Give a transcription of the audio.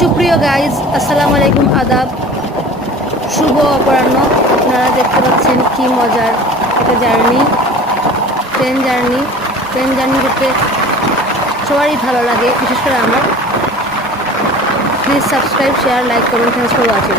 সুপ্রিয় গাইজ, আসসালামু আলাইকুম, আদাব, শুভ অপরাহ্ন। আপনারা দেখতে পাচ্ছেন কি মজার একটা জার্নি, ট্রেন জার্নি করতে সবারই ভালো লাগে, বিশেষ করে আমার। প্লিজ সাবস্ক্রাইব, শেয়ার, লাইক করুন। Thanks for watching.